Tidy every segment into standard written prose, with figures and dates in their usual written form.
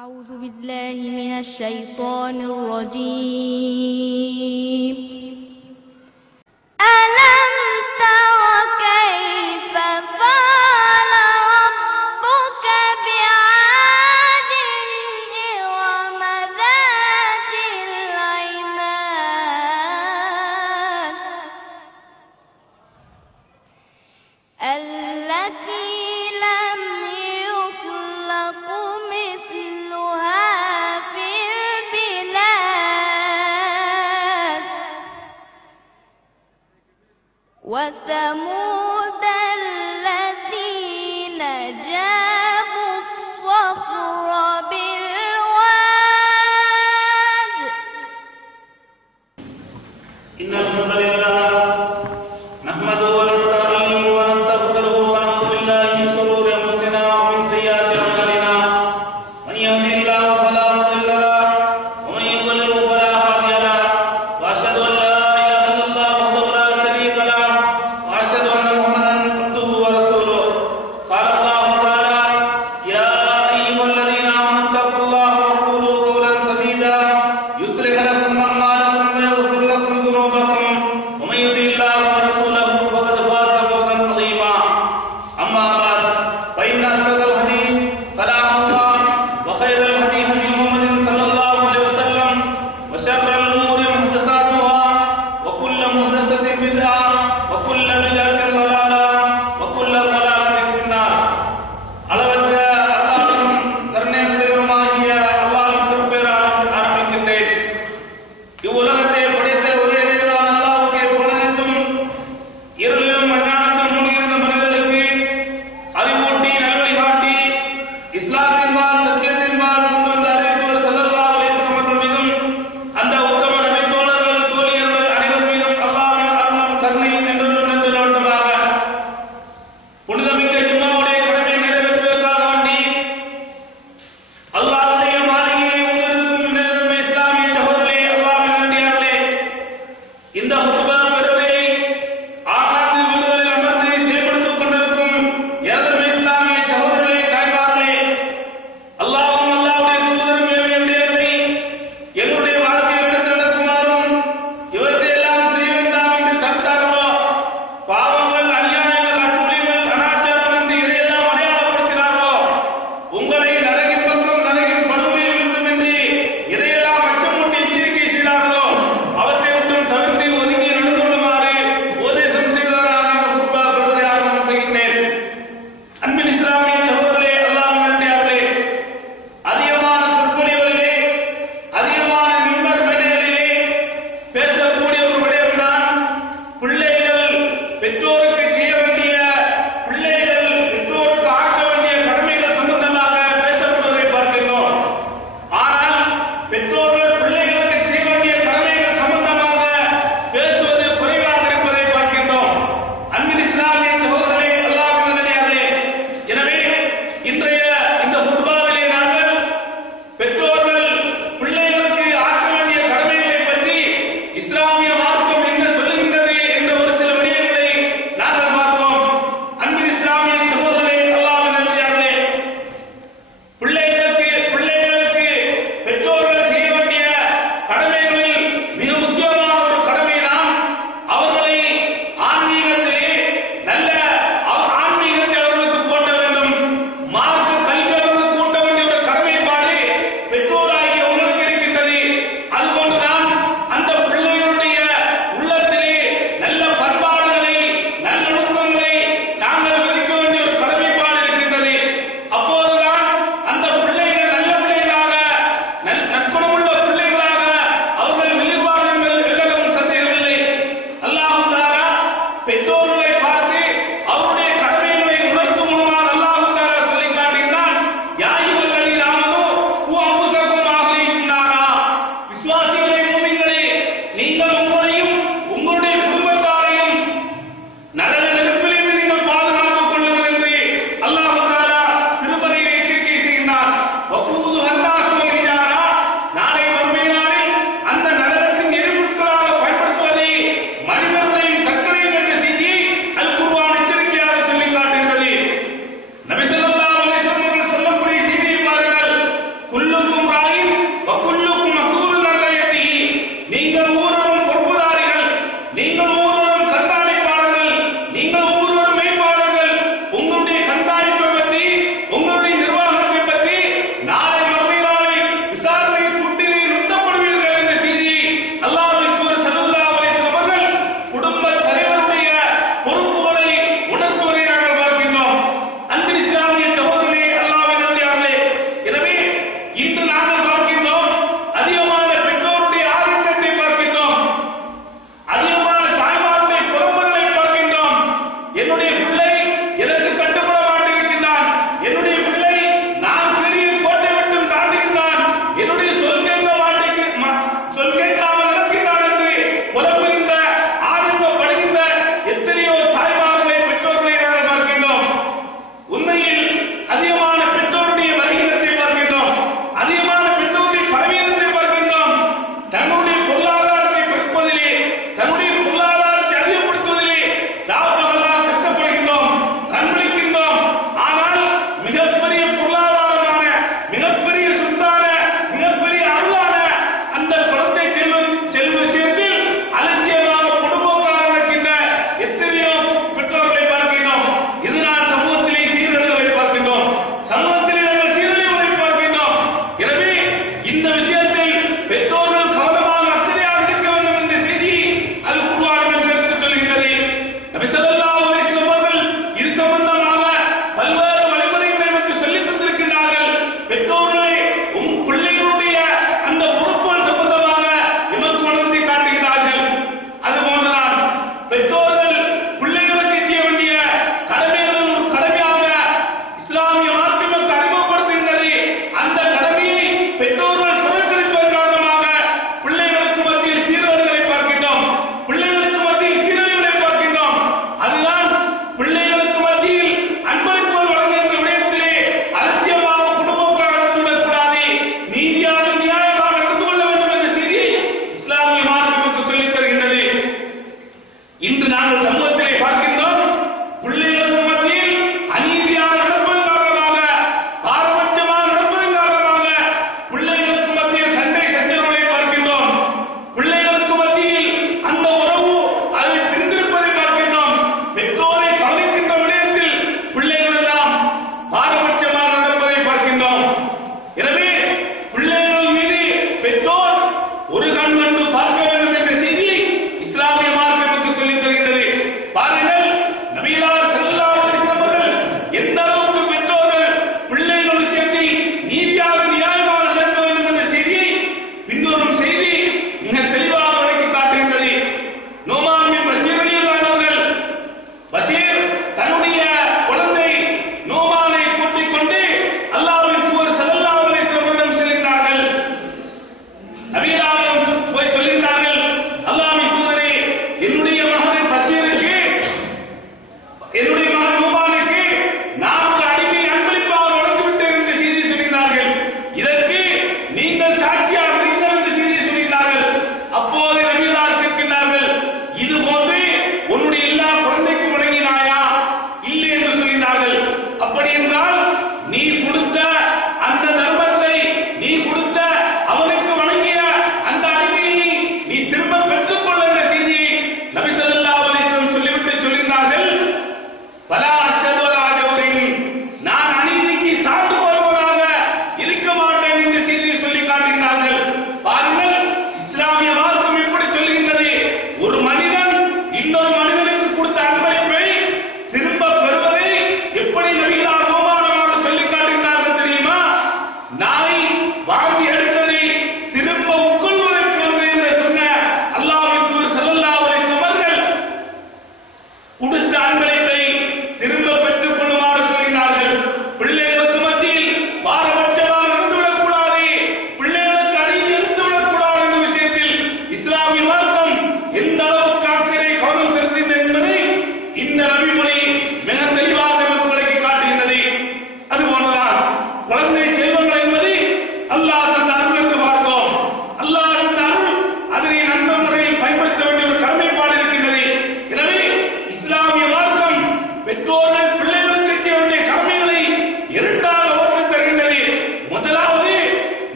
أعوذ بالله من الشيطان الرجيم. ألم تر كيف فعل ربك بعاد إرم ذات العماد التي لم يخلق مثلها في البلاد وثمود الذين جابوا الصخر بالواد. إن الحمد لله نحمده ونستعينه ونستغفره ونعوذ بالله من شرور أنفسنا ومن سيئات أعمالنا. من يهده الله فلا مضل له ومن يضلل فلا هادي له. وأشهد أن لا إله إلا الله وحده لا شريك له وأشهد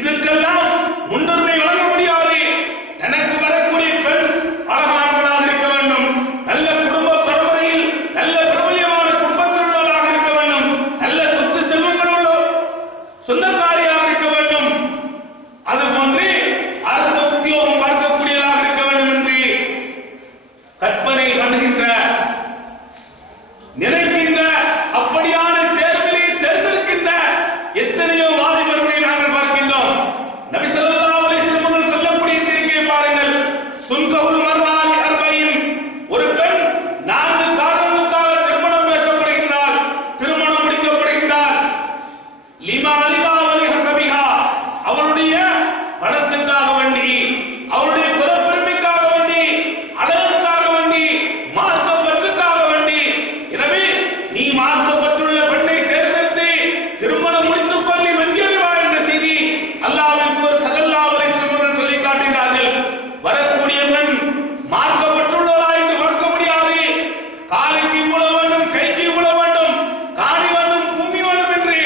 இதுக்கெல்லாம் முன்னுரிமை வழங்க முடியாது. எனக்கு வரக்கூடிய பெண் அழகானவளாக இருக்க வேண்டும், நல்ல குடும்ப பரம்பரையில் நல்ல பிரபல்யமான குடும்பத்தில் உள்ளவளாக இருக்க வேண்டும், நல்ல சொத்து செல்வங்கள் உள்ள சொந்தக்காரியாக இருக்க வேண்டும், அதுபோன்று அரசு உத்தியோகம் பார்க்கக்கூடியதாக இருக்க வேண்டும் என்று கற்பனை பண்ணுகின்ற நினைக்கின்ற அப்படியான தேர்தலை தேர்ந்தெடுக்கின்ற எத்தனையோ வாலிபர்களை நாங்கள் பார்க்கின்றோம். நபி ஸல்லல்லாஹு அலைஹி வஸல்லம் அவர்கள் சொல்லக்கூடிய செய்தியை பாருங்கள். சுன்கவுல் மர்ஆலி அர்பயின், ஒரு பெண் 4 காரணங்களுக்காக திருமணம் பேசப்படுகின்றாள், திருமணம் முடிக்கப்படுகின்றாள். லிமா அலிகா வலி ஹசபிஹா, அவளுடைய பணத்துக்காக வேண்டி, அவளுடைய பிறப்பெருமைக்காக வேண்டி, அழகுக்காக வேண்டி, மார்க்கப்பற்றுக்காக வேண்டி. எனவே நீ மார்க்கப்பட்டுள்ள பெண்ணை தேர்ந்தெடுத்து திருமணம் முடித்துக் கொள்ளி வெற்றியடைவாய் என்ற செய்தி அல்லாஹ்வின் தூதர் ஸல்லல்லாஹு அலைஹி வஸல்லம் சொல்லி காட்டுகிறார்கள். வரக்கூடிய பெண் மார்க்கப்பட்டுள்ளதா என்று பார்க்க முடியாது. காலுக்கு இவ்வளவு வேண்டும், கைக்கு இவ்வளவு வேண்டும், காணி வேண்டும், பூமி வேண்டும் என்று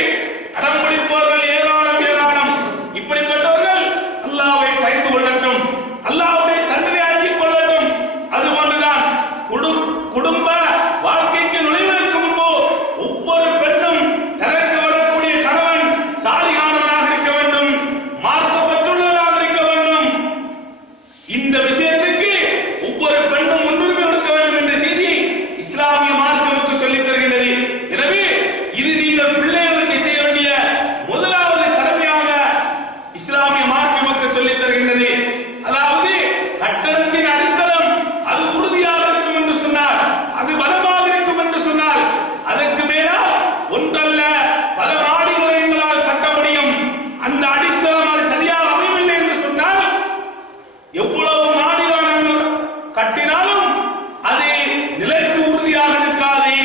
அடம் பிடிப்பவர்கள் ஏராளம் ஏராளம். இப்படிப்பட்டவர்கள் அல்லாஹ்வை பயந்து கொள்ளட்டும், அல்லாஹ்வுடைய தண்டனை அஞ்சிக் கொள்ளட்டும். அதுபோன்றுதான் குடும்ப வாழ்க்கைக்கு நுழைவதற்கு முன்பு ஒவ்வொரு பெண்ணும் தனக்கு வரக்கூடிய கணவன் சாலிகானவனாக இருக்க வேண்டும், மார்க்கப்பட்டுள்ளவராக இருக்க வேண்டும். இந்த விஷயத்திற்கு ஒவ்வொரு பெண்ணும் முன்னுரிமை கொடுக்க வேண்டும் என்ற செய்தி இஸ்லாமிய மார்க்கம் சொல்லித் தருகின்றது. எனவே இது நீங்கள் பிள்ளைகளுக்கு செய்ய வேண்டிய முதலாவது கடமையாக இஸ்லாமிய மார்க்கம் சொல்லித் தருகின்றது. அதாவது கட்டடத்தின் அடித்தளம் அது உறுதியாக இருக்கும் என்று சொன்னார், அது பலமாக இருக்கும் என்று சொன்னால், அதற்கு மேலால் ஒன்றல்ல பல மாடிகளை எங்களால் கட்ட முடியும். அந்த அடித்தளம் அது சரியாக அமையவில்லை என்று சொன்னால் எவ்வளவு மாடிகள் கட்டினாலும் அது நிலைத்து உறுதியாக இருக்காது,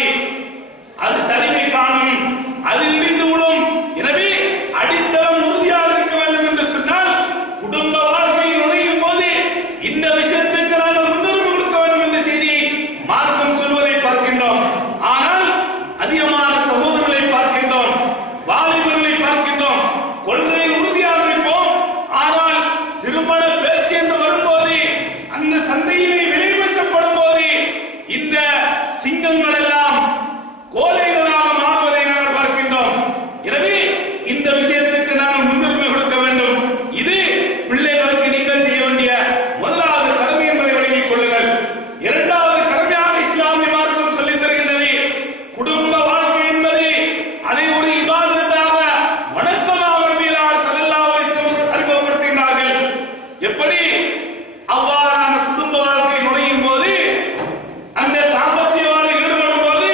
அது சரிவை காணும், அது இடிந்து விடும். எனவே அடித்தளம் உறுதியாக இருக்க வேண்டும் என்று சொன்னால் குடும்ப வாழ்க்கையில் நுழையும் போது இந்த விஷயத்திற்கு நாங்கள் முன்னுரிமை கொடுக்க வேண்டும் என்ற செய்தி மார்க்கம் சொல்வதை பார்க்கின்றோம். ஆனால் அதிகமான சகோதரர்களை பார்க்கின்றோம், வாலிபர்களை பார்க்கின்றோம், கொள்கையில் உறுதியாக இருப்போம். ஆனால் திருமண பேச்சு என்று வரும்போது, அந்த சந்தையிலே விலை பேசப்படும் போது இந்த சிங்கங்கள் எல்லாம் கோழைகளாக மாறுவதை நாங்கள் பார்க்கின்றோம். எனவே இந்த விஷயத்துக்கு நாங்கள் முன்னுரிமை கொடுக்க வேண்டும். இது பிள்ளைகளுக்கு நீங்கள் செய்ய வேண்டிய முதலாவது கடமை என்பதை விளங்கிக் கொள்ளுங்கள். இரண்டாவது கடமையாக இஸ்லாமிய மார்க்கம் சொல்லித் தருகின்றது. குடும்ப வாழ்க்கை என்பது அதை ஒரு இபாதத்தாக வணக்கமாக நபிகள் ஸல்லல்லாஹு அலைஹி வஸல்லம் அறிமுகப்படுத்துகிறார்கள். எப்படி அவ்வாறான குடும்ப வாழ்க்கை நுழையும் போது, அந்த தாம்பத்திய வாழ்வில் ஈடுபடும் போது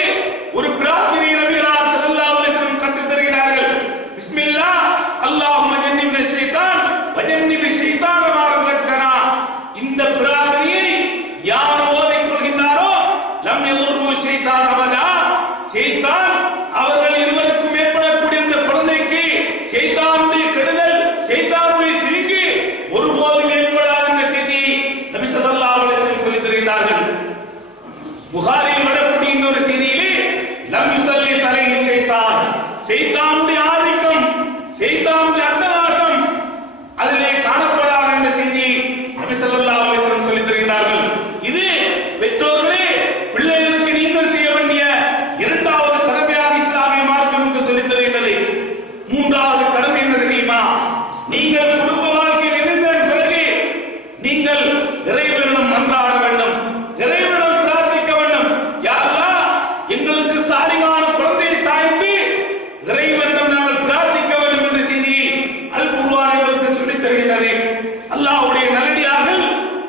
ஒரு பிரார்த்தனை நபிகள் ஸல்லல்லாஹு அலைஹி வஸல்லம் கற்றுத் தருகிறார்கள். பிஸ்மில்லாஹ் அல்லாஹும்ம ஜன்னிப்ன ஷைத்தான் வஜன்னிபி ஷைத்தான மா ரஸக்தனா. இந்த பிரார்த்தனையை யார் ஓதிக் கொள்கின்றாரோ லம் யதுர்ரு ஷைத்தான் அபதா, ஷைத்தான் அவர்கள் இருவருக்கும் ஏற்படக்கூடிய இந்த குழந்தைக்கு ஷைத்தானுடைய கெடுதல், ஷைத்தானுடைய தீங்கு ஒருபோதும் ஏற்படாது என்ற செய்தி நபி ஸல்லல்லாஹு அலைஹி வஸல்லம் சொல்லித் தருகிறார்கள். புகாரியில் வரக்கூடிய இன்னொரு செய்தியிலே லம் யுஸல்லி தலைஹி ஷைத்தான், ஷைத்தானுடைய ஆதிக்கம், ஷைத்தானுடைய அட்டகாசம் அதிலே காணப்படாது என்ற செய்தி நபி ஸல்லல்லாஹு அலைஹி வஸல்லம் சொல்லித் தருகிறார்கள். இது பெற்றோர்களே பிள்ளைகளுக்கு நீங்கள் செய்ய வேண்டிய இரண்டாவது கடமையாக இஸ்லாமிய மார்க்கம் சொல்லித் தருகிறது. மூன்றாவது கடமை என்ன தெரியுமா? நீங்கள் குடும்ப வாழ்க்கையில் இருந்த பிறகு நீங்கள் இறைவனிடம் மன்றாட வேண்டும், இறைவனிடம் பிரார்த்திக்க வேண்டும். யா அல்லாஹ், எங்களுக்கு சாலிகான குழந்தையை தாய்த்து இறைவனிடம் நாங்கள் பிரார்த்திக்க வேண்டும் என்ற செய்தி அல் குர்ஆன் எங்களுக்கு சொல்லித் தருகிறது. அல்லாஹ்வுடைய நல்லடியார்கள்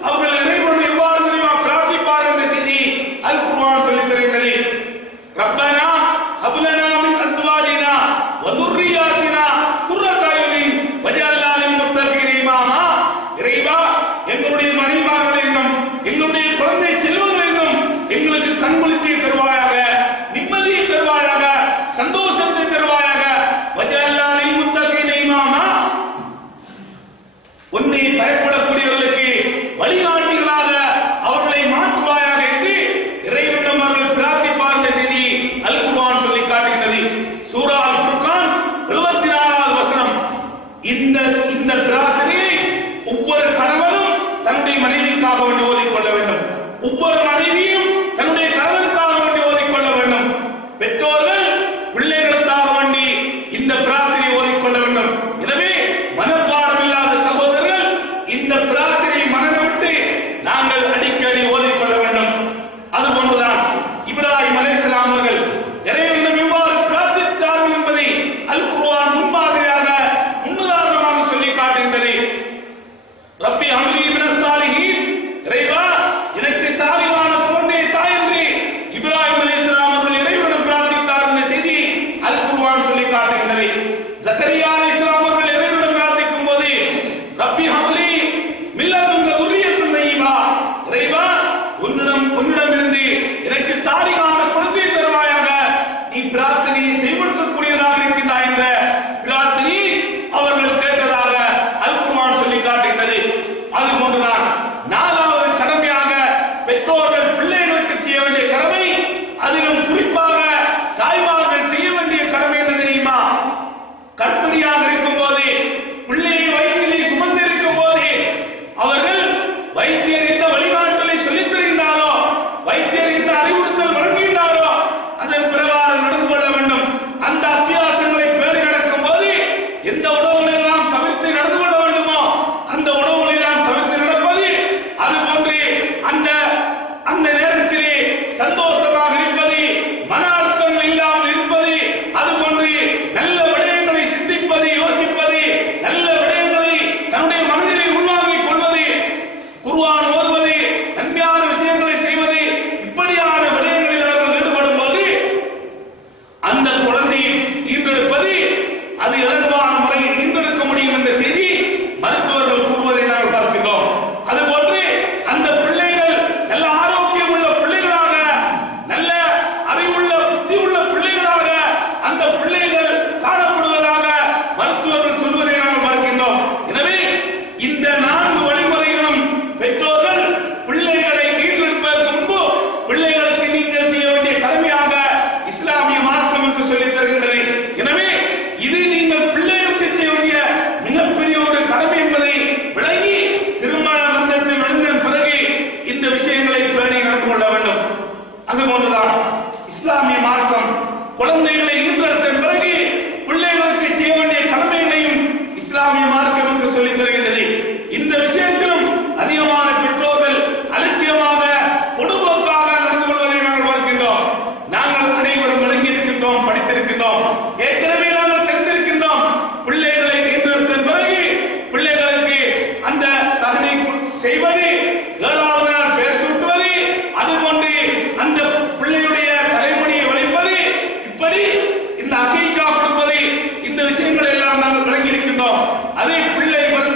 அவர்கள் இறைவனை எவ்வாறு தெரியுமா பிரார்த்திப்பார் என்ற செய்தி அல் குர்ஆன் சொல்லித் தருகிறது. ரப்பனா ஹப் லனா மின் அஸ்வாஜினா வ துர்ரியாத்தினா குர்ரத அயுனின் வஜஅல்னா லில் முத்தகீன இமாமா. இறைவா, எங்களுடைய மனைவிமார்களிடம், எங்களுடைய குழந்தை செல்வங்களிடம் எங்களுக்கு கண்குளிர்ச்சியை தருவாயாக, நிம்மதியை தருவாயாக, சந்தோஷத்தை தருவாயாக. வஜஅல்னா லில் முத்தகீன இமாமா, உன்னை பயப்படக்கூடியவர்களுக்கு வழிகாட்டிகளாக அவர்களை மாற்றுவாயாக என்று இறைவனிடம் அவர்கள் பிரார்த்திப்பார் என்ற செய்தி அல் குர்ஆன் சொல்லி காட்டுகிறது. சூரா அல் ஃபுர்கான் 74வது வசனம். இந்த இந்த பிரார்த்தனையை ஒவ்வொரு கணவனும் தன்னுடைய மனைவிக்காக வேண்டி ஓதிக்கொள்ள வேண்டும். ஒவ்வொரு மனைவியும் தன்னுடைய கணவனுக்காக வேண்டி ஓதிக்கொள்ள வேண்டும். பெற்றோர்கள் பிள்ளைகளுக்காக வேண்டி இந்த பிரார்த்தனையை ஓதிக்கொள்ள வேண்டும். எனவே மனப்பாடம் இல்லாத சகோதரர்கள் இந்த பிரார்த்தனை மனதை விட்டு நாங்கள் அடிக்கடி ஓதிக்கொள்ள வேண்டும். அதுபோன்றுதான் இப்ராஹிம் அலைஹிஸ்ஸலாம் அவர்கள் இறைவனிடம் எவ்வாறு பிரார்த்தித்தார்கள் என்பதை அல் குர்ஆன் முன்மாதிரியாக முன்னுதாரணமாக சொல்லி காட்டுகின்றது. ரப்பி ஹம்லி மினஸ் சாலிஹீன், இறைவா எனக்கு சாலிஹான குழந்தையை தா என்று இப்ராஹிம் அலைஹிஸ்ஸலாம் அவர்கள் இறைவனிடம் பிரார்த்தித்தார் என்ற செய்தி அல் குர்ஆன் சொல்லி காட்டுகின்றது. ஜக்கரியா அலைஹிஸ்ஸலாம் அவர்கள் இறைவனிடம் பிரார்த்திக்கும் போது ரப்பி ஹம்லி மில்லதுன்க துர்ரியத்தன் தய்யிபா, இறைவா உன்னிடமிருந்து எனக்கு சாலிஹான குழந்தையை தருவாயாக, நீ பிரார்த்தனையை செயல்படுத்தக்கூடியதாக இருக்கின்றாய் என்ற பிரார்த்தனையை அவர்கள் கேட்டதாக அல் குர்ஆன் சொல்லி காட்டுகின்றது. அதுபோன்றுதான் நாலாவது கடமையாக பெற்றோர்கள் பிள்ளைகளுக்கு செய்ய வேண்டிய கடமை, அதிலும் குறிப்பாக தாய்மார்கள் செய்ய வேண்டிய கடமை என்ன தெரியுமா? கர்ப்பிணியாக இருக்கும் போது, பிள்ளையை வயிற்றிலே சுமந்து இருக்கும் போது அவர்கள் வைத்தியரித்த வழிகாட்டலை சொல்லித் தருகின்றாரோ, வைத்தியரித்த அறிவுறுத்தல் வழங்குகின்றாரோ அதன் பிரகாரம் நடந்து கொள்ள வேண்டும். அந்த அத்தியாசங்களை பேணி நடக்கும் போது எந்த உணவுகளை எல்லாம் தவிர்த்து நடந்து கொள்ள வேண்டுமோ அந்த உணவுகளை எல்லாம் தவிர்த்து நடப்பது, அதுபோன்று அந்த நேரத்திலே சந்தோஷமாக இருப்பது, மன அழுத்தங்கள் இல்லாமல் இருப்பது, அதுபோன்று நல்ல விடயங்களை சிந்திப்பது, யோசிப்பது, நல்ல விடயங்களை தன்னுடைய மனதிலே உள்வாங்கிக் கொள்வது, குர்ஆன் ஓதுவது, நன்மையான விஷயங்களை செய்வது, இப்படியான விடயங்களில் அவர்கள் ஈடுபடும் போது அந்த குழந்தையை ஈன்றெடுப்பது அது இலகுவான முறையில் ஈன்றெடுக்க முடியும் என்ற செய்தி மருத்துவர்கள் கூறுவதை நாங்கள் பார்க்கிறோம். அதுபோன்று அந்த பிள்ளைகள் நல்ல ஆரோக்கியம் உள்ள பிள்ளைகளாக, நல்ல அறிவுள்ள புத்தி உள்ள பிள்ளைகளாக அந்த பிள்ளைகள் காணப்படுவதாக மருத்துவர்கள் சொல்வதை நாங்கள் பார்க்கின்றோம். எனவே இந்த 4 வழிமுறைகளும் பெற்றோர்கள் பிள்ளைகளை ஈன்றெடுப்பதற்கு முன்பு பிள்ளைகளுக்கு நீங்கள் செய்ய வேண்டிய கடமையாக இஸ்லாமிய மார்க்கம் என்று சொல்லித் தருகின்றது. எனவே இது நீங்கள் பிள்ளைகளுக்கு செய்ய வேண்டிய மிகப்பெரிய ஒரு கடமை என்பதை விளங்கி திருமண பந்தத்தில் விழுந்த பிறகு இந்த விஷயங்களை பேணி நடந்து கொள்ள வேண்டும். அதுபோன்றுதான் இஸ்லாமிய மார்க்கம் குழந்தைகளை ஈன்றெடுத்த பிறகு பிள்ளைகளுக்கு செய்ய வேண்டிய கடமைகளையும் இஸ்லாமிய மார்க்கம் என்று சொல்லித் தருகின்றது. இந்த விஷயத்திலும் அதிகமான பெற்றோர்கள் அலட்சியமாக பொதுபோக்காக நடந்து கொள்வதை நாங்கள் பார்க்கின்றோம். நாங்கள் அனைவரும் விளங்கி இருக்கின்றோம், படித்திருக்கின்றோம், ஏற்கனவே நாங்கள் தெரிந்திருக்கின்றோம். பிள்ளைகளை ஈன்றெடுத்த பிறகு பிள்ளைகளுக்கு அந்த தகுதி செய்வது, 7வது நாள் பெயர் சூட்டுவது, அதுபோன்று அந்த பிள்ளையுடைய தலைமுடியை வளைப்பது, இப்படி இந்த அகீகா கொடுப்பது, இந்த விஷயங்களை எல்லாம் நாங்கள் விளங்கி இருக்கின்றோம். அதை பிள்ளை வந்து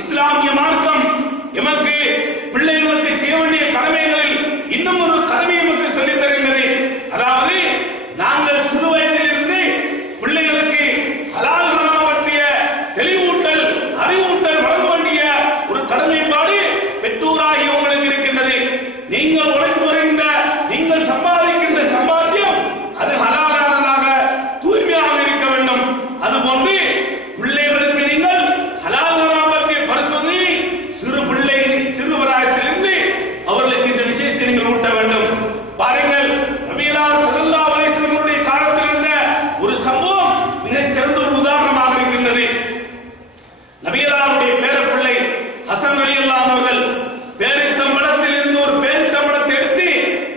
இஸ்லாமிய மார்க்கம் எமக்கு பிள்ளைகளுக்கு செய்ய வேண்டிய கடமைகளில் இன்னும் ஒரு கடமை எமக்கு சொல்லித் தருகிறது. அதாவது நாங்கள் சிறு வயதிலிருந்து பிள்ளைகளுக்கு ஹலால் ஹராம் பற்றிய தெளிவூட்டல், அறிவூட்டல் வழங்க வேண்டிய ஒரு கடமைப்பாடு பெற்றோராகி உங்களுக்கு இருக்கின்றது. நீங்கள் உழைத்து வருகின்ற, நீங்கள் சம்பாதிக்கின்ற சம்பாத்தியம் அது ஹலாலானதாக தூய்மையாக இருக்க வேண்டும். அதுபோன்று பிள்ளைகளுக்கு நீங்கள் ஹலால் ஹராம் பற்றிய பரிசோதனை சிறுவராயத்திலிருந்து அவர்களுக்கு இந்த விஷயத்தை நீங்கள் ஊட்ட வேண்டும். பாருங்கள், நபிகளார் ஸல்லல்லாஹு அலைஹி வஸல்லம் அவருடைய காலத்தில் இருந்த ஒரு சம்பவம் மிகச் சிறந்த ஒரு உதாரணமாக இருக்கின்றது. நபிகளாருடைய பேரப்பிள்ளை ஹசன் ரலியல்லாஹு அவர்கள் பேரித்தம்பழத்தில் இருந்து ஒரு பேரித்தம்பழத்தை எடுத்து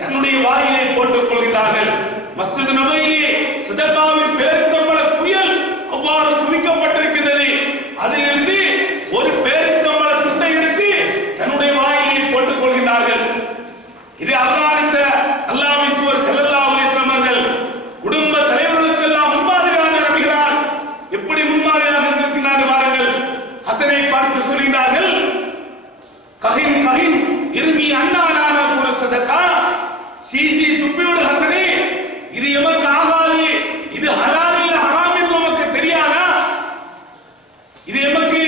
தன்னுடைய வாயிலை போட்டுக் கொள்கிறார்கள். மஸ்ஜித் நபவியிலே சதகாவின் பேரித்தம்பழ புயல் அவ்வாறு குவிக்கப்பட்டிருக்கின்றது. அதிலிருந்து ஒரு பேரித்தம்பழ துண்டை எடுத்து தன்னுடைய வாயிலை போட்டுக் கொள்கிறார்கள். இது அவதானித்த அல்லாஹ்வின் தூதர் ஸல்லல்லாஹு அலைஹி வஸல்லம் அவர்கள் குடும்ப தலைவர்களுக்கெல்லாம் முன்மாதிரியான நபிகளார் எப்படி முன்மாதிரியாக இருந்திருக்கிறார்கள் பாருங்கள். ஹசனை பார்த்து சொல்கிறார்கள், கஹின் கஹின் இருமி அன்னாலான ஒரு சதகா, சீசி துப்பியோடு ஹசனே, இது எமக்கு ஆகாது, இது ஹலால் இல்ல ஹராம் என்று நமக்கு தெரியாதா, இது எமக்கு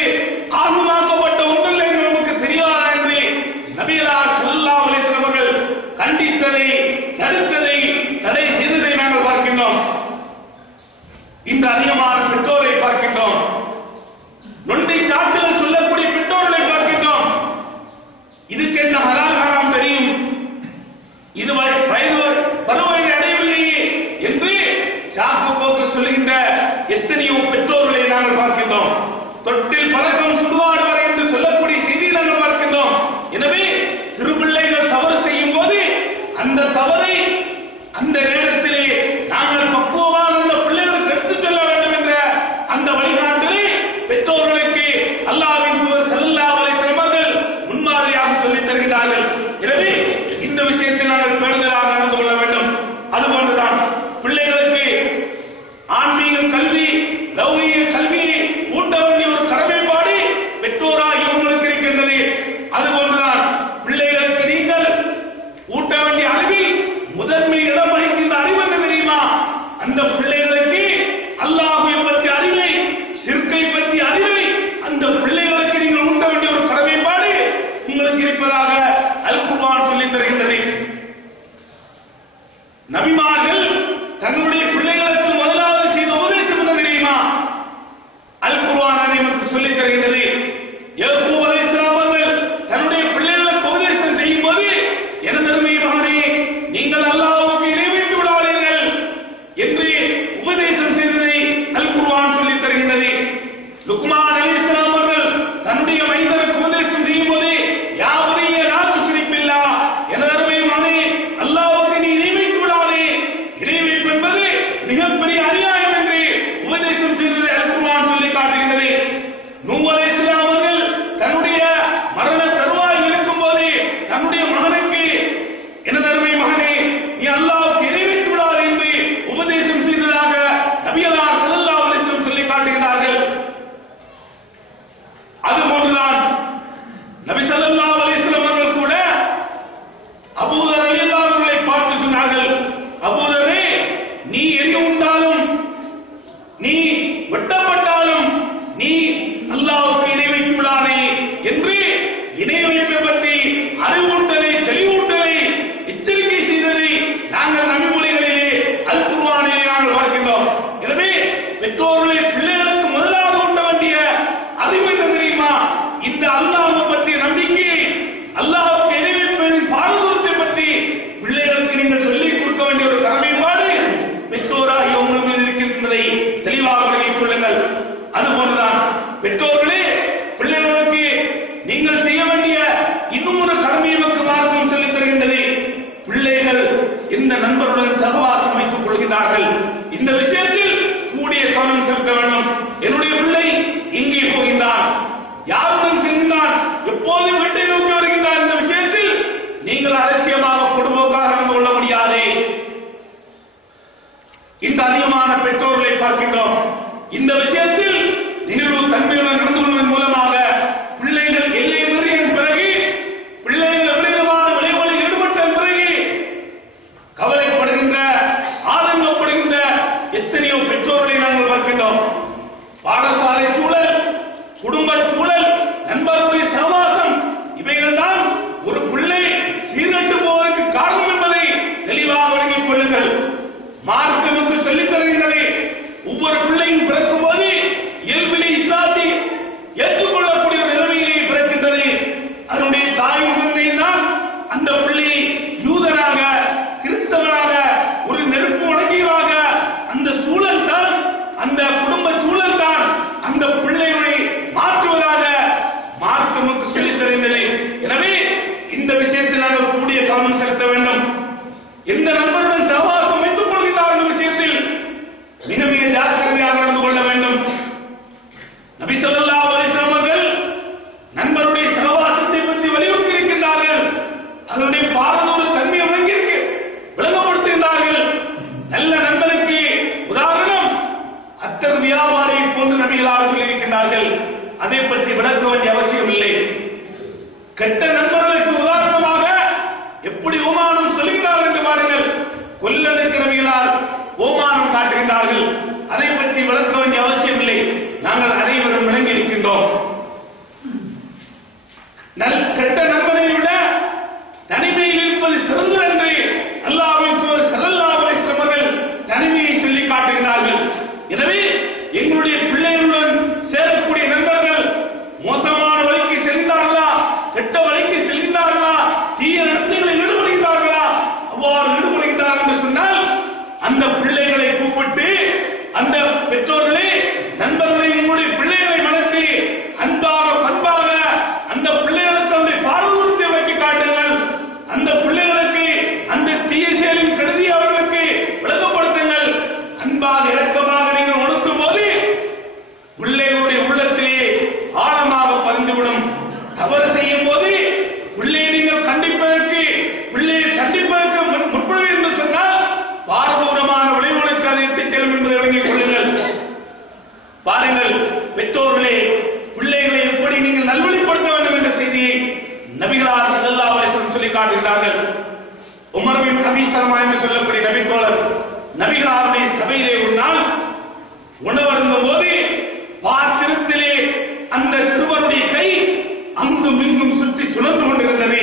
ஆகுமாக்கப்பட்ட ஒன்றல்ல என்று நமக்கு தெரியாதா என்று நபிகளார் ஸல்லல்லாஹு அலைஹி வஸல்லம் அவர்கள் கண்டித்ததை, தடுத்ததை, தடை செய்ததை நாங்கள் பார்க்கின்றோம். இந்த அதிகமான பெற்றோரை பார்க்கின்றோம். நொண்டி சாட்டுகள் சொல்லக்கூடிய பெற்றோர்களை பார்க்கின்றோம். இதுக்கு என்ன ஹலால் ஹராம் தெரியும், இது பருவத்தை அடையவில்லையே என்று சாக்கு போக்கு சொல்லுகின்ற எத்தனையோ பெற்றோர்களை நாங்கள் பார்க்கின்றோம். தொட்டில் பழக்கம் சுடுவாடுவர் என்று சொல்லக்கூடிய செய்தியை நாங்கள் பார்க்கின்றோம். எனவே சிறு பிள்ளைகள் தவறு செய்யும் போது அந்த தவறை அந்த நேரத்திலே நாங்கள் பக்குவமாக அந்த பிள்ளைகளுக்கு எடுத்துச் சொல்ல வேண்டும் என்ற அந்த வழிகாட்டலை பெற்றோர்களுக்கு அல்லாஹ்வின் தூதர் ஸல்லல்லாஹு அலைஹி வஸல்லம் அவர்கள் முன்மாதிரியாக சொல்லித் தருகிறார்கள். எனவே இந்த விஷயத்தில் நாங்கள் பேணுதலாக நடந்து கொள்ள வேண்டும். அதுபோன்றுதான் பிள்ளைகளுக்கு ஆன்மீக கல்வி, லௌகீக கல்வியை ஊட்ட வேண்டிய ஒரு கடமைப்பாடு பெற்றோராகி உங்களுக்கு இருக்கின்றது. அதுபோன்றுதான் பிள்ளைகளுக்கு நீங்கள் ஊட்ட வேண்டிய அறிவில் முதன்மை இடம் வகிக்கின்ற அறிவு என்ன தெரியுமா? அந்த பிள்ளைகளுக்கு அல்லாஹ்வை பற்றிய அறிவை, ஷிர்கை பற்றிய அறிவை அந்த பிள்ளைகளுக்கு நீங்கள் ஊட்ட வேண்டிய ஒரு கடமைப்பாடு உங்களுக்கு இருப்பதாக அல் குர்ஆன் சொல்லித் தருகின்றது. நபிமார்கள் தங்களுடைய பிள்ளைகளுக்கு முதலாவது செய்த உபதேசம் என்ன தெரியுமா? அல் குர்ஆன் நமக்கு சொல்லித் தருகின்றது. யாக்கூப் அலைஹிஸ்ஸலாம் அவர்கள் தன்னுடைய பிள்ளைகளுக்கு உபதேசம் செய்யும் போது, எனது அருமை மகனே, நீங்கள் அல்லாஹ்வுக்கு இணை வைத்து விடாதீர்கள் என்று உபதேசம் செய்ததை அல் குர்ஆன் சொல்லித் தருகின்றது. லுக்மான் அலைஹிஸ்ஸலாம் அவர்கள் தன்னுடைய மைந்தருக்கு உபதேசம் செய்யும் போது, யா புனிய லா துஷ்ரிக் பில்லாஹ், எனது அருமை மகனே, அல்லாஹ்வுக்கு நீ இணை வைத்து விடாதே, இணை வைப்பு என்பது மிகப்பெரிய அநியாயம் என்று உபதேசம் செய்ததை அல் குர்ஆன் சொல்லி காட்டுகின்றது. நூஹ் அலைஹிஸ்ஸலாம் அவர்கள் தன்னுடைய மரண தருவாயில் இருக்கும் போது தன்னுடைய மகனுக்கு, எனது அருமை மகனே, நீ அல்லாஹ்வுக்கு இணை வைத்து விடாதே என்று உபதேசம் செய்ததாக நபிகளார் ஸல்லல்லாஹு அலைஹி வஸல்லம் சொல்லி காட்டுகிறார்கள். அதுபோன்றுதான் நபி ஸல்லல்லாஹு அலைஹி வஸல்லம் அவர்கள் கூட அபூதர் ரலியல்லாஹு அன்ஹுவை பார்த்து சொன்னார்கள், அபூதரே, நீ எங்கு உண்டாலும், நீ வெட்டப்பட்டாலும் நீ அல்லாஹ்வுக்கு இணை வைத்து விடாதே என்று இணை வைப்பை பற்றி அறிவூட்டலை, தெளிவூட்டலை, எச்சரிக்கை செய்ததை நாங்கள் நபிமொழிகளிலே அல் குர்ஆனிலே நாங்கள் பார்க்கின்றோம். எனவே பெற்றோர்களை பிள்ளைகளுக்கு முதலாவது ஊட்ட வேண்டிய அறிவு என்ன தெரியுமா? இந்த அல்லாஹ்வை பற்றிய நம்பிக்கை, அல்லாஹ்வுக்கு இணை வைப்பதின் பாரதூரத்தை பற்றி பிள்ளைகளுக்கு நீங்கள் சொல்லிக் கொடுக்க வேண்டிய ஒரு கடமைப்பாடு பெற்றோராகி உங்கள் மீது இருக்கின்றதை தெளிவாக விளங்கிக் கொள்ளுங்கள். அதுபோன்றுதான் பெற்றோர்களே, பிள்ளைகளுக்கு நீங்கள் செய்ய வேண்டிய இன்னும் ஒரு கடமையை நமக்கு மார்க்கம் சொல்லித் தருகின்றது. பிள்ளைகள் எந்த நண்பருடன் சகவாசம் வைத்துக் கொள்கிறார்கள், இந்த விஷயத்தில் கூடிய கவனம் செலுத்த வேண்டும். என்னுடைய பிள்ளை இங்கே போகின்றான், யாருடன் செல்கின்றான், எப்போது வீட்டை நோக்கி வருகின்றான், இந்த விஷயத்தில் நீங்கள் அலட்சியமாக பொதுபோக்காக நடந்து கொள்ள முடியாது. இந்த அதிகமான பெற்றோர்களை பார்க்கின்றோம். இந்த விஷயத்தில் நிகழ்வு தன்மையுடன் நடந்து கொள்வதன் மூலமாக அதை பற்றி விளக்க வேண்டிய அவசியம் இல்லை. கெட்ட நண்பர்களுக்கு உதாரணமாக எப்படி ஓமானம் சொல்கிறார்கள் என்று பாருங்கள். கொல்லனுக்கு நபிகளார் ஓமானம் காட்டுகின்றார்கள். அதை பற்றி விளக்க வேண்டிய அவசியம் இல்லை. நாங்கள் அனைவரும் விளங்கி இருக்கின்றோம். கெட்ட நண்பனை விட தனிமையில் இருப்பது சிறந்தது என்று அல்லாஹ்வின் தூதர் ஸல்லல்லாஹு அலைஹி வஸல்லம் அவர்கள் தனிமையை சொல்லி காட்டுகிறார்கள். எனவே எங்களுடைய பிள்ளைகளுடன் சேரக்கூடிய நண்பர்கள் மோசமான வழிக்கு செல்கிறார்களா, கெட்ட வழிக்கு செல்கிறார்களா, தீய நடத்தைகளில் ஈடுபடுகிறார்களா, அவ்வாறு ஈடுபடுகிறார்கள் என்று சொன்னால் அந்த பிள்ளைகளை கூப்பிட்டு அந்த பெற்றோர்களே நண்பர்களை உங்களுடைய பிள்ளைகளை வளர்த்து அன்பாக பண்பாக அந்த பிள்ளைகளுக்கு அவருடைய பார்வையை விளக்கி காட்டுங்கள். அந்த பிள்ளைகளுக்கு அந்த தீய செயலின் கருதி அவர்களுக்கு விளக்கப்படுத்துங்கள். அன்பாக இரக்கமாக நீங்கள் உணர்த்தும் போது பிள்ளைகளுடைய உள்ளத்திலே ஆழமாக பதிந்துவிடும். தவறு செய்யும் போது பிள்ளையை நீங்கள் கண்டிப்பதற்கு முற்பட என்று சொன்னால் பாரதூரமான விளைவுகளுக்கு அதை இட்டுச் செல்லும் என்பதை விளங்கிக் கொள்ளுங்கள். பாருங்கள் பெற்றோர்களே, பிள்ளைகளை எப்படி நீங்கள் நல்வழிப்படுத்த வேண்டும் என்ற செய்தியை நபிகளார் ஸல்லல்லாஹு அலைஹி வஸல்லம் சொல்லி காட்டுகிறார்கள். உமர் பின் அபீ ஸல்மா என்று சொல்லக்கூடிய நபி தோழர் நபிகளாருடைய சபையிலே ஒரு நாள் உணவருந்தும் போது பாத்திரத்திலே அந்த சிறுவருடைய கை அங்கும் இங்கும் சுற்றி சுழன்று கொண்டிருந்தது.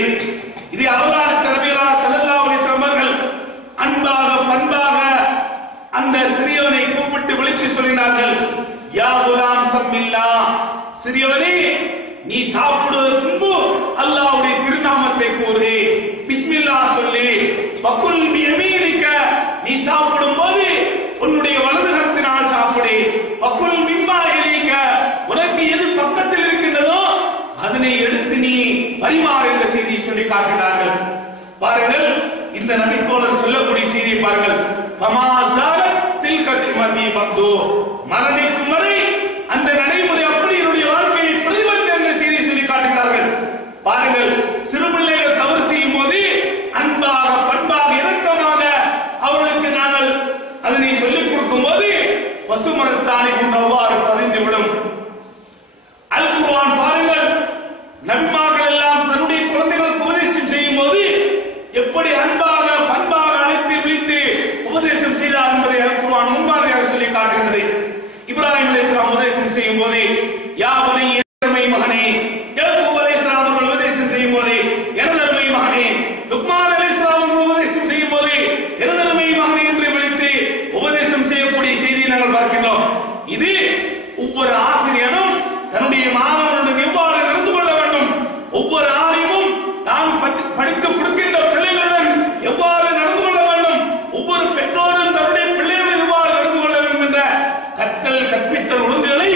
இதை அவதானித்த நபிகளார் ஸல்லல்லாஹு அலைஹி வஸல்லம் அவர்கள் அன்பாக பண்பாக அந்த சிறியவனை கூப்பிட்டு விழிச்சு சொல்லினார்கள், யா குலாம் சம்மில்லா, சிறியவனே நீ சாப்பிடுவதற்கு முன்பு அல்லாஹ்வுடைய திருநாமத்தை கூறு, பிஸ்மில்லா சொல்லி, பகுல் பியமீனிக, நீ சாப்பிடும் போது உன்னுடைய வலது கரத்தினால் சாப்பிடு, பகுல் மிம்மா எலீக, உனக்கு எது பக்கத்தில் இருக்கின்றதோ அதனை எடுத்து நீ பரிமாறு என்ற செய்தியை சொல்லி காட்டினார்கள். பாருங்கள் இந்த நபித்தோழர் சொல்லக்கூடிய செய்தியை பாருங்கள். மரணிக்கும் வரை அந்த நடைமுறை அப்படி என்னுடைய வாழ்க்கையை பிரதிபலித்த என்ற செய்தியை சொல்லி காட்டுகிறார்கள். பாருங்கள், சிறு பிள்ளைகள் தவறு செய்யும் போது அன்பாக பண்பாக இரக்கமாக அவர்களுக்கு நாங்கள் அதனை சொல்லிக் கொடுக்கும் போது பசுமரத்தானை கொண்டு அவ்வாறு பதிந்துவிடும். அல் குர்ஆன் பாருங்கள், நபிமார்கள் எல்லாம் தன்னுடைய குழந்தைகளுக்கு உபதேசம் செய்யும் போது எப்படி அன்பாக பண்பாக அழைத்து விழித்து உபதேசம் செய்தார் என்பதை அல் குர்ஆன் முன்மாதிரியாக சொல்லி காட்டுகிறது. இப்ராஹிம் அலைஹிஸ்ஸலாம் உபதேசம் செய்யும் போது யாவனை எனதருமை மகனே, யாக்கூப் அலைஹிஸ்ஸலாம் அவர்கள் உபதேசம் செய்யும் போது எனதருமை மகனே, லுக்மான் அலைஹிஸ்ஸலாம் அவர்கள் உபதேசம் செய்யும் போது எனதருமை மகனே என்று விழித்து உபதேசம் செய்யக்கூடிய செய்தியை நாங்கள் பார்க்கின்றோம். இது ஒவ்வொரு ஆசிரியரும் தன்னுடைய மாணவர்களுடன் எவ்வாறு நடந்து கொள்ள வேண்டும், ஒவ்வொரு ஆணையமும் நாம் படித்து கொடுக்கின்ற பிள்ளைகளுடன் எவ்வாறு நடந்து கொள்ள வேண்டும், ஒவ்வொரு பெற்றோரும் தன்னுடைய பிள்ளைகளுடன் எவ்வாறு நடந்து கொள்ள வேண்டும் என்ற கற்பித்தல் ஒழுங்குகளை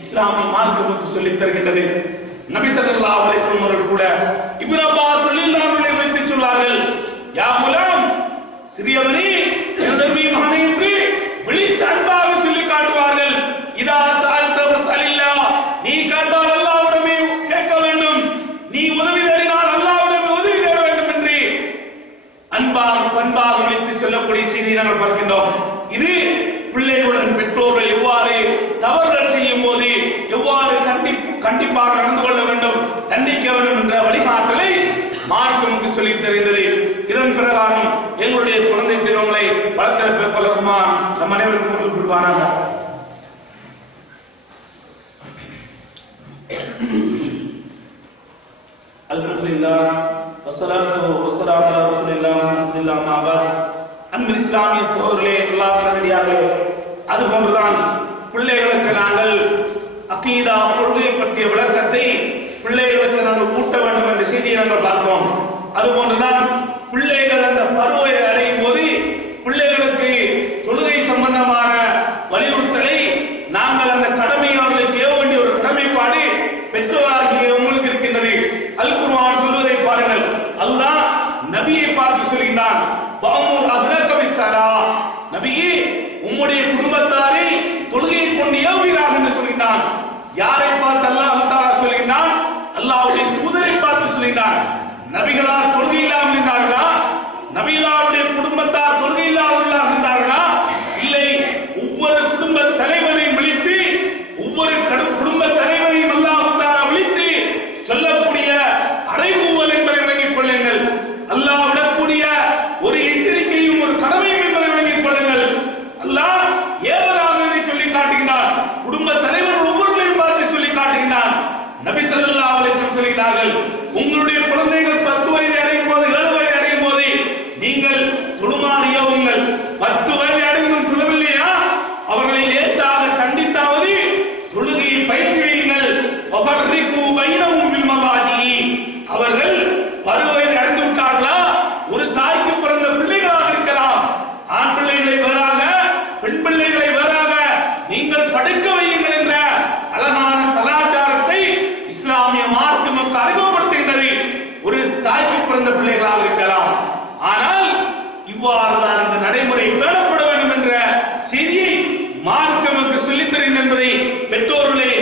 இஸ்லாமிய மார்க்கம் சொல்லித் தருகின்றது. நபி ஸல்லல்லாஹு அலைஹி வஸல்லம் அவர்கள் கூட இப்னு அப்பாஸ் ரலியல்லாஹு அன்ஹு வைத்து சொன்னார்கள், யா குலாம், சிறியவனே எனதருமை மகனே என்று விழித்து அன்பாக சொல்லி காட்டுவார்கள். இதா சஅல்த ஃபஸ்அலில்லா, நீ கேட்டால் அல்லாஹ்விடமே கேட்க வேண்டும், நீ உதவி தேடினால் அல்லாஹ்விடமே உதவி தேட வேண்டும் என்று அன்பாக பண்பாக விழித்து சொல்லக்கூடிய செய்தியை நாங்கள் பார்க்கின்றோம். இது பிள்ளைகளுடன் பெற்றோர்கள் எவ்வாறு தவறுகள் செய்யும் போது எவ்வாறு கண்டிப்பாக நடந்து கொள்ள வேண்டும், தண்டிக்க வேண்டும் என்ற வழிகாட்டலை மார்க்கம் சொல்லித் தருகின்றது. இதன் பிரகாரம் எங்களுடைய குழந்தை செல்வங்களை வளர்த்த கொள்ளக்குமா நம் அனைவருக்கும் பொருள் கொடுப்பானாக. அல்ஹம்துலில்லாஹ் வஸ்ஸலாத்து வஸ்ஸலாமு அலா ரசூலில்லாஹ் அல்ஹம்துலில்லாஹ் மாபாத். அன்பின் இஸ்லாமிய சகோதரர்களே, அல்லாஹ் நல்லடியார்களே, அதுபோன்றுதான் பிள்ளைகளுக்கு நாங்கள் அகீதா கொள்கை பற்றிய விளக்கத்தை பிள்ளைகளுக்கு நாங்கள் ஊட்ட வேண்டும் என்ற செய்தியை நாங்கள் பார்த்தோம். அதுபோன்றுதான் பிள்ளைகள் அந்த பருவை அடையும் போது பிள்ளைகளுக்கு தொழுகை சம்பந்தமான வலியுறுத்தலை நாங்கள் அந்த கடமை அவர்களுக்கு ஏவ வேண்டிய ஒரு கடமைப்பாடு பெற்றோராகிய உங்களுக்கு இருக்கின்றது. அல் குர்ஆன் சொல்வதை பாருங்கள். அல்லாஹ் நபியை பார்த்து சொல்கிறான், நபியே உம்முடைய குடும்பத்தாரை தொழுகையை கொண்டு ஏவுகிறார் என்று சொல்கிறான். யாரை பார்த்து அல்லாஹ் தஆலா சொல்கிறான்? அல்லாஹ்வுடைய தூதரை பார்த்து சொல்கிறான். நபிகளார் தொழுகை இல்லாமல் இருந்தார்களா? நபிகளாருடைய குடும்பத்தார் தொழுகை இல்லாமல் இருந்தார்களா? இல்லை, ஒவ்வொரு குடும்ப தலைவரையும் விழித்து ஒவ்வொரு குடும்ப தலைவரையும் நபி ஸல்லல்லாஹு அலைஹி வஸல்லம் சொல்கிறார்கள், உங்களுடைய குழந்தைகள் 10 வயதை அடையும் போது 7 வயதை அடையும் போது நீங்கள் தொழுமாறு ஏவுங்கள். 10 வயதை அடைந்தும் தொழவில்லையா அவர்களை லேசாக கண்டித்தாவது தொழுகையை பயிற்றுவீங்கள். வஃபர்ரிகு பைனஹும் பில் மவாஜி. அவர்கள் 10 வயதை அடைந்து விட்டார்களா, ஒரு தாய்க்கு பிறந்த பிள்ளைகளாக இருக்கலாம், ஆண் பிள்ளைகளை வேறாக பெண் பிள்ளைகளை வேறாக நீங்கள் படுக்க வையுங்கள் என்ற அழகான கலாச்சாரத்தை இஸ்லாமிய மார்க்கம் நமக்கு அறிமுகப்படுத்துகின்றது. ஒரு தாய்க்கு பிறந்த பிள்ளைகளாக இருக்கலாம், ஆனால் இவ்வாறுதான் இந்த நடைமுறை பேணப்பட வேண்டும் என்ற செய்தியை மார்க்கம் நமக்கு சொல்லித் தருகிறது என்பதை பெற்றோர்களே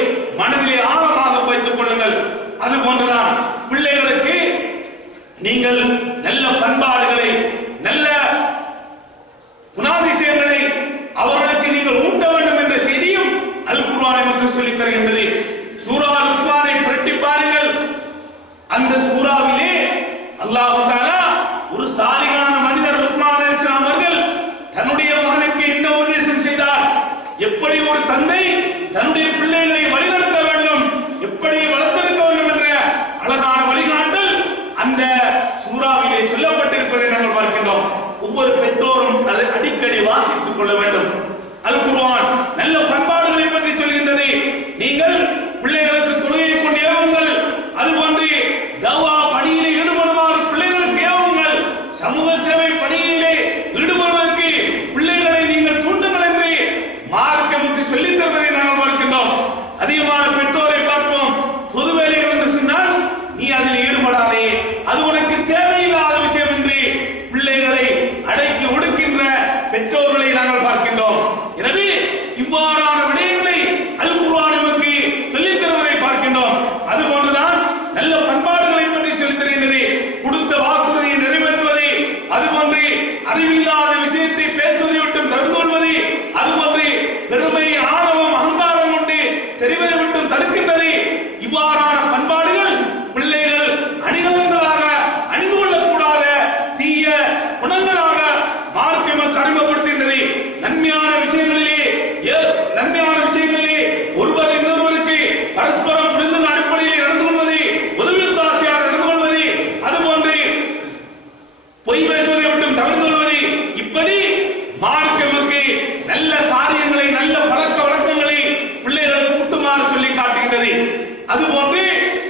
மனதிலே ஆழமாக வைத்துக் கொள்ளுங்கள். அதுபோன்றுதான் பிள்ளைகளுக்கு நீங்கள் நல்ல பண்பாடுகளை, நல்ல குணாதிசயங்களை அவர்களுக்கு நீங்கள் ஊட்ட வேண்டும் என்ற செய்தியும் அல் குர்ஆன் நமக்கு சொல்லித் தருகின்றது. சூரா லுக்மானை புரட்டி பாருங்கள். அந்த சூறாவிலே அல்லாஹ் தஆலா ஒரு சாலிகான மனிதர் லுக்மான் அலைஹிஸ்ஸலாம் அவர்கள் தன்னுடைய மகனுக்கு என்ன உபதேசம் செய்தார், எப்படி ஒரு தந்தை தன்னுடைய பிள்ளைகளை வழிநடத்த வேண்டும், எப்படி வளர்த்தெடுக்க வேண்டும் என்ற அழகான வழிகாட்டல் அந்த சூறாவிலே சொல்லப்பட்டிருப்பதை நாங்கள் பார்க்கின்றோம். ஒவ்வொரு பெற்றோரும் அதை அடிக்கடி வாசித்துக் கொள்ள வேண்டும். அல் குர்ஆன் நல்ல பண்பாடுகளை பற்றி சொல்கின்றது. நீங்கள் பிள்ளைகளுக்கு தொழுகையை கொண்டு ஏவுங்கள், அதுபோன்று தவா பணியிலே ஈடுபடுமாறு பிள்ளைகளுக்கு ஏவுங்கள், சமூக சேவை பணியிலே ஈடுபடுவதற்கு பிள்ளைகளை நீங்கள் தூண்டுங்கள் என்று மார்க்கமுக்கு சொல்லித் தருவதை நாங்கள் பார்க்கின்றோம். அதிகமான பெற்றோரை பார்ப்போம், பொது வேலைகள் என்று சொன்னால் நீ அதில் ஈடுபடாதே, அது உனக்கு தேவையில்லாத விஷயம் என்று பிள்ளைகளை அடக்கி ஒடுக்கின்ற பெற்றோர்களை நாங்கள் பார்க்கின்றோம். எனவே இவ்வாறான விடயங்களை அல் குர்ஆன் நமக்கு சொல்லித் தருவதை பார்க்கின்றோம். அதுபோன்றுதான் நல்ல பண்பாடுகளை பற்றி சொல்லித் தருகின்றது. கொடுத்த வாக்குறுதியை நிறைவேற்றுவது, அதுபோன்று அறிவில்லாத விஷயத்தை பேசுவதை விட்டு தடுத்து கொள்வது, அதுபோன்று பெருமை, ஆணவம், அகங்காரம் கொண்டு தெரிவதை விட்டு தடுக்கின்றது. இவ்வாறான பண்பாடுகள் பிள்ளைகள் அணிகலன்களாக அணிந்து கொள்ளக்கூடாத தீய குணங்களாக மார்க்கம் அறிமுகப்படுத்துகின்றது. நன்மையான விஷயங்களிலே ஒருவர் இன்னொருவருக்கு பரஸ்பரம் புரிந்து அடிப்படையில் நடந்து கொள்வது, உதவித்தாசியாக நடந்து கொள்வது, அதுபோன்று பொய் பேசுவதை விட்டும் தவிர்த்து கொள்வது, இப்படி மார்க்கமுக்கு நல்ல காரியங்களை, நல்ல பழக்க வழக்கங்களை பிள்ளைகளுக்கு கூட்டுமாறு சொல்லி காட்டுகின்றது. அதுபோன்று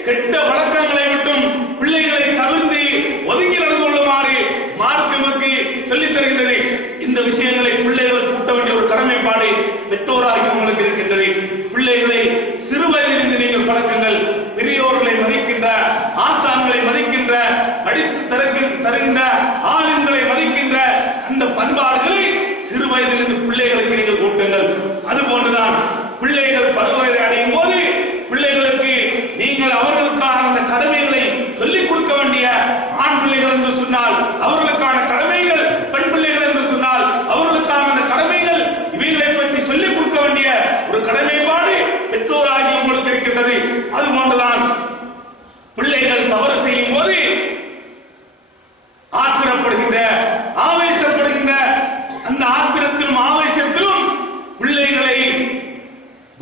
கெட்ட வழக்கங்களை விட்டும் பிள்ளைகளை தவிர்த்து ஒதுங்கி நடந்து கொள்ளுமாறு மார்க்கமுக்கு சொல்லித் தருகின்றது. இந்த விஷயங்களை பிள்ளைகள் கூட்ட வேண்டிய ஒரு கடமைப்பாடு பெற்றோராகி உங்களுக்கு இருக்கின்றது. பிள்ளைகளை சிறு வயதிலிருந்து நீங்கள் பழக்குங்கள். பெரியோர்களை மதிக்கின்ற, ஆசான்களை மதிக்கின்ற, படித்து தருகின்ற ஆளுங்களை மதிக்கின்ற அந்த பண்பாடுகளை சிறு வயதிலிருந்து பிள்ளைகளுக்கு நீங்கள் கூட்டுங்கள். அதுபோன்றுதான் பிள்ளைகள் பருவவயதை அடையும் போது பிள்ளைகளுக்கு நீங்கள் அவர்களுக்கான அந்த கடமைகளை சொல்லிக் கொடுக்க வேண்டிய, ஆண் பிள்ளைகள் என்று சொன்னால் அவர்களுக்கான கடமைகள், பெண் பிள்ளைகள் என்று சொன்னால் அவர்களுக்கான அந்த கடமைகள், இவைகளை பற்றி சொல்லிக் கொடுக்க வேண்டிய ஒரு கடமைப்பாடு பெற்றோராகி உங்களுக்கு இருக்கின்றது. அதுபோன்றுதான் பிள்ளைகள் தவறு செய்யும் போது ஆத்திரப்படுகின்ற, ஆவேசப்படுகின்ற, அந்த ஆத்திரத்திலும் ஆவேசத்திலும் பிள்ளைகளை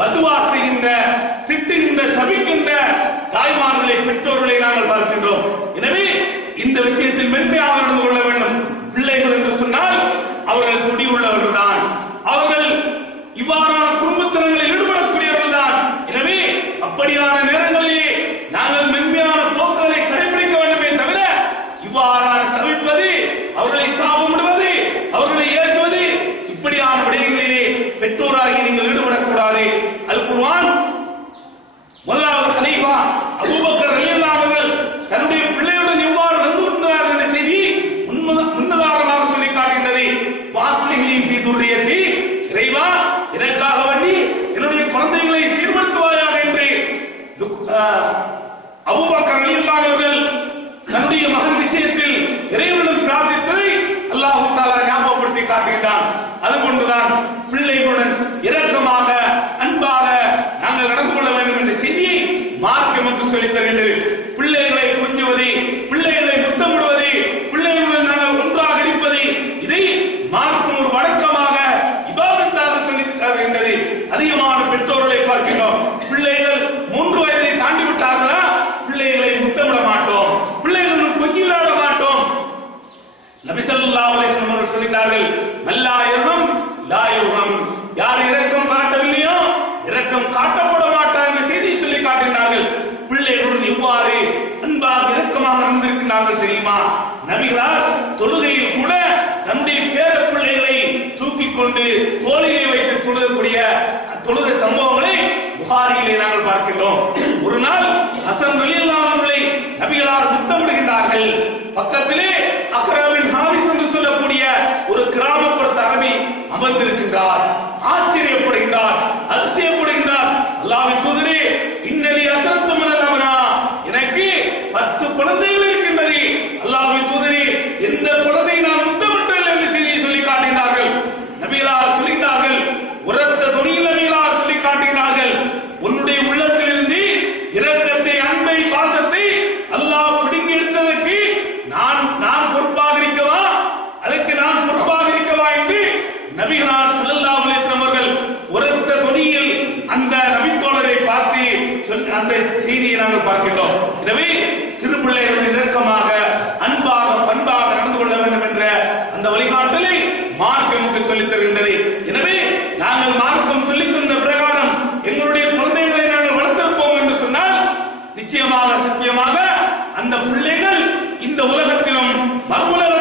பதுவா செய்கின்ற, திட்டுகின்ற, சபிக்கின்ற தாய்மார்களை, பெற்றோர்களை நாங்கள் பார்க்கின்றோம். எனவே இந்த விஷயத்தில் மென்மையாக நடந்து கொள்ள வேண்டும். பிள்ளைகள் என்று சொன்னால் அவர்கள் துடி உள்ளவர்கள் தான், அவர்கள் இவ்வாறான குடும்பத்தினர்களில் ஈடுபடக்கூடியவர்கள் தான். எனவே அப்படியான நேரங்களிலே நாங்கள் மென்மையான போக்குகளை கடைபிடிக்க வேண்டுமே தவிர இவ்வாறான சபிப்பது, அவர்களை சாபமிடுவது, அவர்களை ஏசுவது, இப்படியான விடயங்களிலே பெற்றோராகி நீங்கள் ஈடுபடக்கூடாது. அல் குர்ஆன் முதலாவது கலீஃபா அபூபக்கர் ரலியல்லாஹு அன்ஹு அவர்கள் தன்னுடைய பிள்ளையுடன் எவ்வாறு நடந்து கொண்டார் என்ற செய்தி முன்னதாரணமாக சொல்லி காட்டுகின்றது. வாஸ்லிஹி ஃபீ துர்ரியத்தி, இறைவா எனக்காக வேண்டி என்னுடைய குழந்தைகளை சீர்படுத்துவாயாக என்று அபூபக்கர் ரலியல்லாஹு அன்ஹு அவர்கள் தன்னுடைய மகன் விஷயத்தில் இறைவனிடம் பிரார்த்தித்ததை அல்லாஹ் தஆலா ஞாபகப்படுத்தி காட்டுகின்றான். அதுபோன்றுதான் பிள்ளைகளுடன் இரக்கமாக, அன்பாக நாங்கள் நடந்து கொள்ள வேண்டும் என்ற செய்தியை மார்க்கம் நமக்கு சொல்லித் தருகின்றது. பிள்ளைகளை கொஞ்சுவது, பிள்ளைகளை முத்தமிடுவது, பிள்ளைகளுடன் நாங்கள் ஒன்றாக இருப்பது, இதை மார்க்கம் ஒரு வழக்கமாக, இபாதத்தாக சொல்லித் தருகின்றது. அதிகமான பெற்றோர்களை பார்க்கிறோம். பிள்ளைகள் 3 வயதை தாண்டிவிட்ட ஸல்லல்லாஹு அலைஹி வஸல்லம் அவர்கள் சொல்கிறார்கள், மல்லா யர்ஹம் லா யுர்ஹம். யார் இரக்கம் காட்டவில்லையோ இரக்கம் காட்டப்பட மாட்டார் என்ற செய்தியை சொல்லி காட்டினார்கள். பிள்ளைகளுடன் எவ்வாறு அன்பாக இரக்கமாக நடந்திருக்கிறார்கள் தெரியுமா? நபிகளார் தொழுகையில் கூட தன்னுடைய பேர பிள்ளைகளை தூக்கிக் கொண்டு தோளிலே வைத்து தொழுகக்கூடிய தொழுக சம்பவங்களை புகாரியிலே நாங்கள் பார்க்கிறோம். ஒரு நாள் ஹசன் ரலியல்லாஹு அன்ஹுவை நபிகளார் முத்தமிடுகின்றார்கள். பக்கத்திலே அக்ராவின் ஹாரிஸ் என்று சொல்லக்கூடிய ஒரு கிராமப்புறத்து அரபி அமர்ந்திருக்கின்றார். ஆச்சரியப்படுகின்றார், அதிசயப்படுகின்றார். அல்லாஹ்வின் தூதரே, இன்னலி அஸர்து மினல் அம்னா, எனக்கு 10 குழந்தைகள் இருக்கின்றது. அல்லாஹ்வின் தூதரே, எந்த குழந்தை நான் முத்தமிட்டேன் என்று செய்தியை சொல்லி காட்டினார்கள். நபிகளார் சொல்லிட்டார்கள், உரத்த துணியில் நபிகளார் சொல்லி காட்டினார்கள், உன்னுடைய உள்ளத்திலிருந்து இரக்கத்தை, அன்பை, பாசத்தை அல்லாஹ் பிடுங்கி எடுத்ததற்கு நான் பொறுப்பாக இருக்கவா, அதுக்கு நான் பொறுப்பாக இருக்கவா என்று நபிகளார் ஸல்லல்லாஹு அலைஹி வஸல்லம் அவர்கள் உரத்த துணியில் அந்த நபித்தோழரை பார்த்து அந்த செய்தியை நாங்கள் பார்க்கிறோம். எனவே சிறு பிள்ளைகள் இரக்கமாக, அன்பாக, பண்பாக நடந்து கொள்ள வேண்டும் என்ற அந்த வழிகாட்டலை மார்க்கம் நமக்கு சொல்லித் தருகின்றது. எனவே நாங்கள் மார்க்கம் சொல்லித் தந்த பிரகாரம் எங்களுடைய குழந்தைகளை நாங்கள் வளர்த்திருப்போம் என்று சொன்னால் நிச்சயமாக, சத்தியமாக அந்த பிள்ளைகள் இந்த உலகத்திலும் மறுவுலக